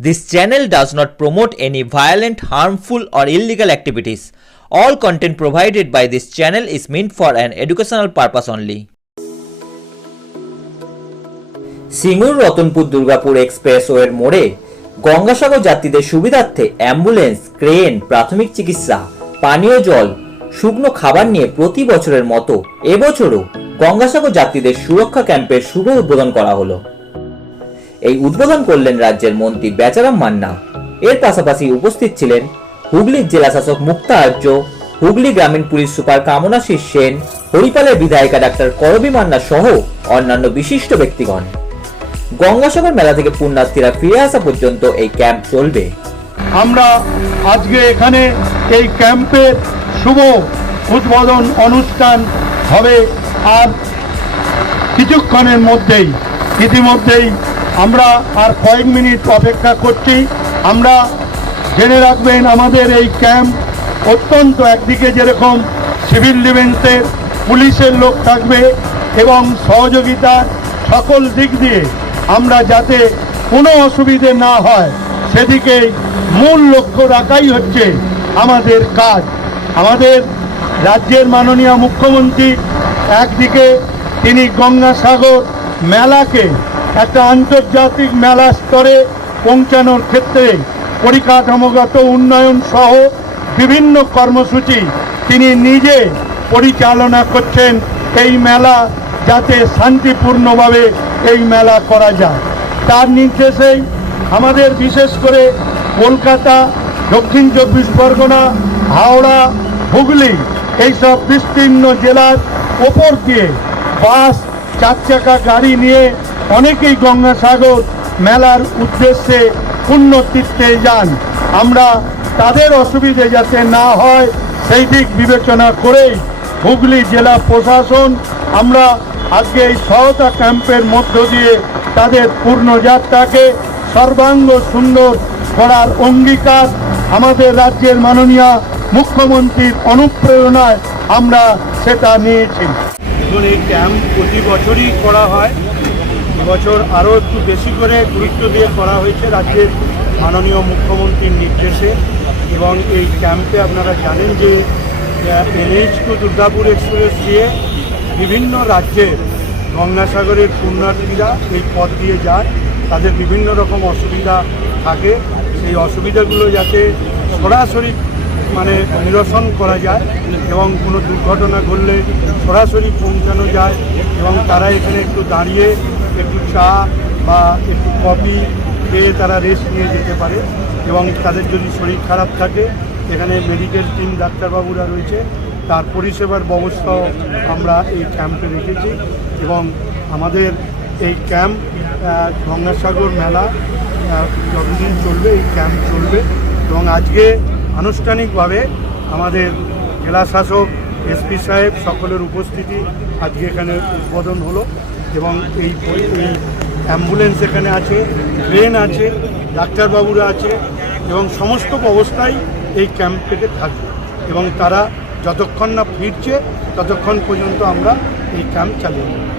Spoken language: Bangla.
This channel does not promote any violent, harmful, or illegal activities. All content provided by this channel is meant for an educational purpose only. Singur Ratanpur Durgapur এক্সপ্রেসওয়ের মোড়ে গঙ্গাসাগর যাত্রীদের সুবিধার্থে অ্যাম্বুলেন্স ক্রেন প্রাথমিক চিকিৎসা পানীয় জল শুকনো খাবার নিয়ে প্রতি বছরের মতো এবছরও গঙ্গাসাগর যাত্রীদের সুরক্ষা ক্যাম্পের শুভ উদ্বোধন করা হলো এই উদ্বোধন করলেন রাজ্যের মন্ত্রী বেচারাম মান্না। এর পাশাপাশি উপস্থিত ছিলেন হুগলির জেলা শাসক মুক্তা আর্য, হুগলি গ্রামীণ পুলিশ সুপার কামনাশীষ সেন, হরিপালের বিধায়িকা ডাক্তার করবী মান্না সহ অন্যান্য বিশিষ্ট ব্যক্তিগণ। গঙ্গাসাগর মেলা থেকে পুণ্যার্থীরা ফিরে আসা পর্যন্ত এই ক্যাম্প চলবে। আমরা আজকে এখানে এই ক্যাম্পের শুভ উদ্বোধন অনুষ্ঠান হবে আর কিছুক্ষণের মধ্যেই, ইতিমধ্যেই আমরা আর কয়েক মিনিট অপেক্ষা করছি। আমরা জেনে রাখবেন, আমাদের এই ক্যাম্প অত্যন্ত একদিকে যেরকম সিভিল ডিফেন্সের পুলিশের লোক থাকবে এবং সহযোগিতা সকল দিক দিয়ে আমরা যাতে কোনো অসুবিধে না হয়, সেদিকে মূল লক্ষ্য রাখাই হচ্ছে আমাদের কাজ। আমাদের রাজ্যের মাননীয় মুখ্যমন্ত্রী একদিকে তিনি গঙ্গাসাগর মেলাকে একটা আন্তর্জাতিক মেলা স্তরে পৌঁছানোর ক্ষেত্রে পরিকাঠামোগত উন্নয়ন সহ বিভিন্ন কর্মসূচি তিনি নিজে পরিচালনা করছেন এই মেলা যাতে শান্তিপূর্ণভাবে এই মেলা করা যায়। তার নির্দেশেই আমাদের বিশেষ করে কলকাতা, দক্ষিণ চব্বিশ পরগনা, হাওড়া, হুগলি এইসব বিস্তীর্ণ জেলার ওপর দিয়ে বাস, চার চাকা গাড়ি নিয়ে অনেকেই গঙ্গাসাগর মেলার উদ্দেশ্যে পুণ্যতীর্থে যান। আমরা তাদের অসুবিধে যাতে না হয়, সেই দিক বিবেচনা করেই হুগলি জেলা প্রশাসন আমরা আজকে এই সহায়তা ক্যাম্পের মধ্য দিয়ে তাদের পূর্ণ যাত্রাকে সর্বাঙ্গ সুন্দর করার অঙ্গীকার আমাদের রাজ্যের মাননীয় মুখ্যমন্ত্রীর অনুপ্রেরণায় আমরা সেটা নিয়েছি। এই ক্যাম্প প্রতি বছরই করা হয়। এবছর আরও একটু বেশি করে গুরুত্ব দিয়ে করা হয়েছে রাজ্যের মাননীয় মুখ্যমন্ত্রীর নির্দেশে। এবং এই ক্যাম্পে আপনারা জানেন যে এনএইচ টু দুর্গাপুর এক্সপ্রেস দিয়ে বিভিন্ন রাজ্যের গঙ্গাসাগরের পুণ্যার্থীরা এই পথ দিয়ে যায়। তাদের বিভিন্ন রকম অসুবিধা থাকে। সেই অসুবিধাগুলো যাতে সরাসরি মানে নিরসন করা যায় এবং কোনো দুর্ঘটনা ঘটলে সরাসরি পৌঁছানো যায় এবং তারা এখানে একটু দাঁড়িয়ে একটু চা বা একটু কফি খেয়ে তারা রেস্ট নিয়ে যেতে পারে এবং তাদের যদি শরীর খারাপ থাকে, এখানে মেডিকেল টিম ডাক্তারবাবুরা রয়েছে। তার পরিষেবার ব্যবস্থাও আমরা এই ক্যাম্পে রেখেছি এবং আমাদের এই ক্যাম্প গঙ্গাসাগর মেলা যতদিন চলবে, এই ক্যাম্প চলবে এবং আজকে আনুষ্ঠানিকভাবে আমাদের জেলা শাসক এসপি সাহেব সকলের উপস্থিতি আজকে এখানে উদ্বোধন হলো। এবং এই অ্যাম্বুলেন্স এখানে আছে, ট্রেন আছে, ডাক্তারবাবুরা আছে এবং সমস্ত অবস্থায় এই ক্যাম্প থেকে থাকবে এবং তারা যতক্ষণ না ফিরছে ততক্ষণ পর্যন্ত আমরা এই ক্যাম্প চালিয়ে যাব